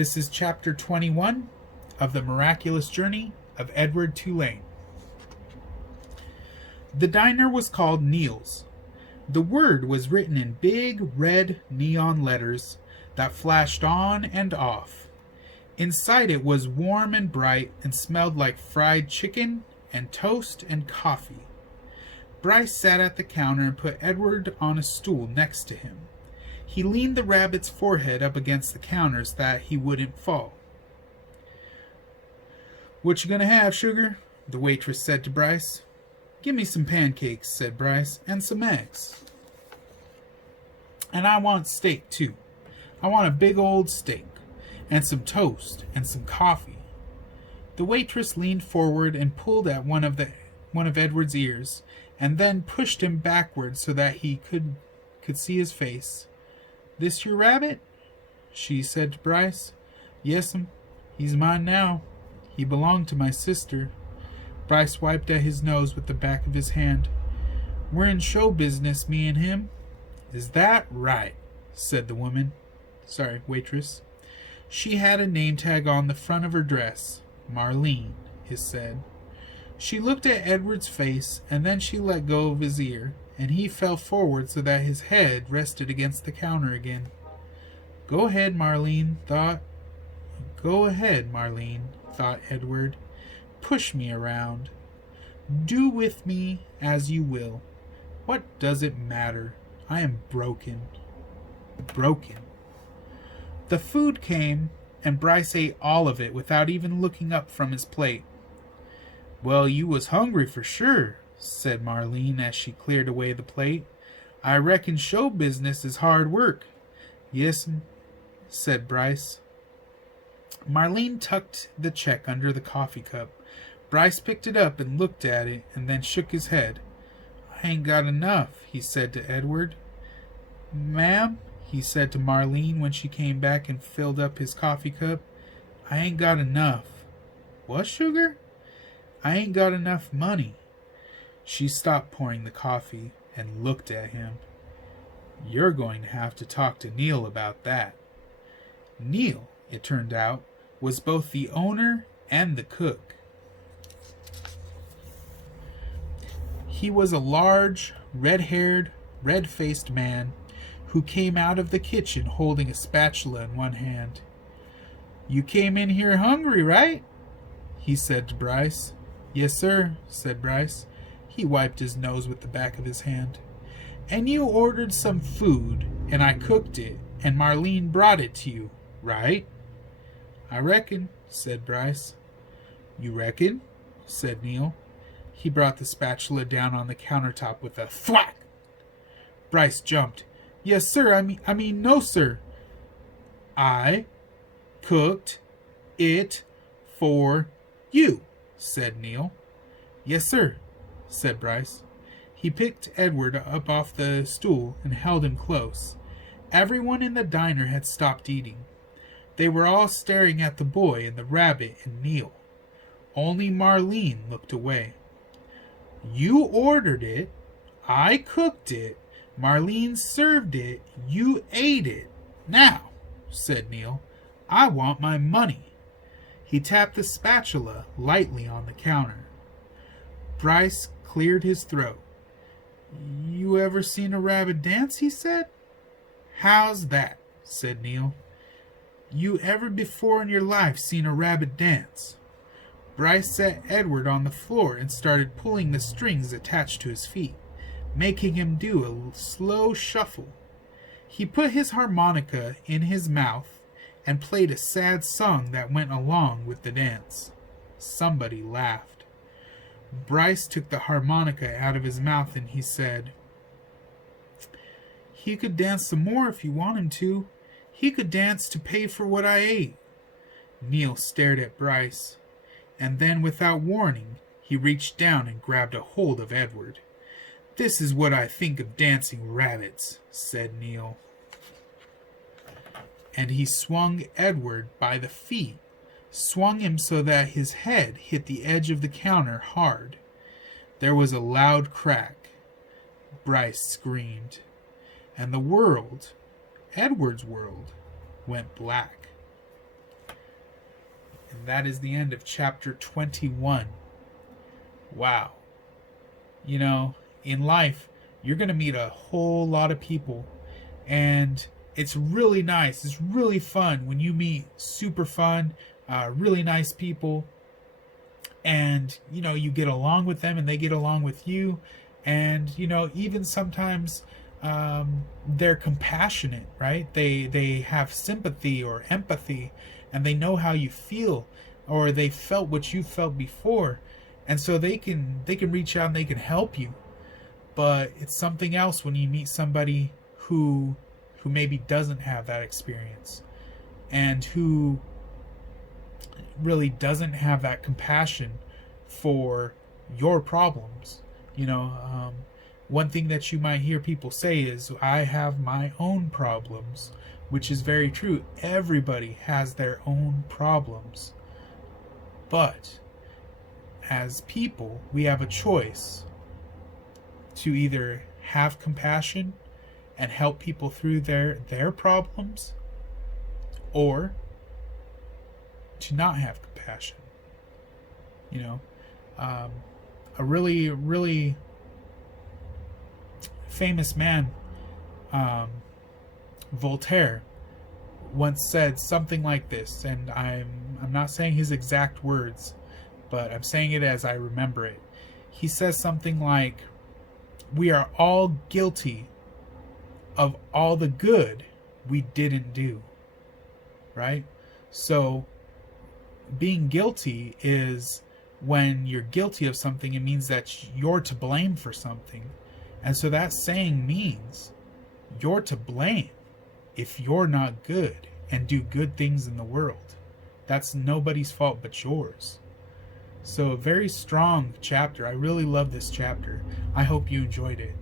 This is chapter 21 of the miraculous journey of Edward Tulane. The diner was called Neil's. The word was written in big red neon letters that flashed on and off. Inside it was warm and bright and smelled like fried chicken and toast and coffee. Bryce sat at the counter and put Edward on a stool next to him. He leaned the rabbit's forehead up against the counter so that he wouldn't fall. "What you gonna have, sugar?" the waitress said to Bryce. "Give me some pancakes," said Bryce, "and some eggs. And I want steak, too. I want a big old steak, and some toast, and some coffee." The waitress leaned forward and pulled at one of Edward's ears, and then pushed him backward so that he could see his face. "This your rabbit?" she said to Bryce. "Yes'm. He's mine now. He belonged to my sister." Bryce wiped at his nose with the back of his hand. "We're in show business, me and him." "Is that right?" said the waitress. She had a name tag on the front of her dress. Marlene, it said. She looked at Edward's face, and then she let go of his ear, and he fell forward so that his head rested against the counter again. Go ahead, Marlene, thought Edward. "Push me around. Do with me as you will. What does it matter? I am broken." The food came, and Bryce ate all of it without even looking up from his plate. "Well, you was hungry for sure," said Marlene as she cleared away the plate. "I reckon show business is hard work." "Yes'm," said Bryce. Marlene tucked the check under the coffee cup. Bryce picked it up and looked at it, and then shook his head. "I ain't got enough," he said to Edward. "Ma'am," he said to Marlene when she came back and filled up his coffee cup, "I ain't got enough." "What, sugar?" "I ain't got enough money." She stopped pouring the coffee and looked at him. "You're going to have to talk to Neil about that." Neil, it turned out, was both the owner and the cook. He was a large, red-haired, red-faced man who came out of the kitchen holding a spatula in one hand. "You came in here hungry, right?" he said to Bryce. "Yes, sir," said Bryce. He wiped his nose with the back of his hand. "And you ordered some food, and I cooked it, and Marlene brought it to you, right?" "I reckon," said Bryce. "You reckon?" said Neil. He brought the spatula down on the countertop with a thwack. Bryce jumped. "Yes, sir. I mean, no, sir." "I cooked it for you," said Neil. "Yes, sir," said Bryce. He picked Edward up off the stool and held him close. Everyone in the diner had stopped eating. They were all staring at the boy and the rabbit and Neil. Only Marlene looked away. "You ordered it. I cooked it. Marlene served it. You ate it. Now," said Neil, "I want my money." He tapped the spatula lightly on the counter. Bryce cleared his throat. "You ever seen a rabbit dance?" he said. "How's that?" said Neil. "You ever before in your life seen a rabbit dance?" Bryce set Edward on the floor and started pulling the strings attached to his feet, making him do a slow shuffle. He put his harmonica in his mouth and played a sad song that went along with the dance. Somebody laughed. Bryce took the harmonica out of his mouth and he said, "He could dance some more if you want him to. He could dance to pay for what I ate." Neil stared at Bryce, and then without warning, he reached down and grabbed a hold of Edward. "This is what I think of dancing rabbits," said Neil. And he swung Edward by the feet, swung him so that his head hit the edge of the counter hard. There was a loud crack. Bryce screamed, and the world, Edward's world, went black. And that is the end of chapter 21. Wow. You know, in life, you're going to meet a whole lot of people, and it's really nice. It's really fun when you meet super fun, really nice people, and you know, you get along with them and they get along with you, and you know, even sometimes they're compassionate, right? They have sympathy or empathy, and they know how you feel, or they felt what you felt before, and so they can reach out and they can help you. But it's something else when you meet somebody who maybe doesn't have that experience, and who really doesn't have that compassion for your problems. You know, one thing that you might hear people say is, I have my own problems, which is very true. Everybody has their own problems. But as people, we have a choice to either have compassion and help people through their problems, or to not have compassion. You know, a really famous man, Voltaire, once said something like this, and I'm not saying his exact words, but I'm saying it as I remember it. He says something like, "We are all guilty of all the good we didn't do." Right? So being guilty is when you're guilty of something, it means that you're to blame for something. And so that saying means you're to blame if you're not good and do good things in the world. That's nobody's fault but yours. So a very strong chapter. I really love this chapter. I hope you enjoyed it.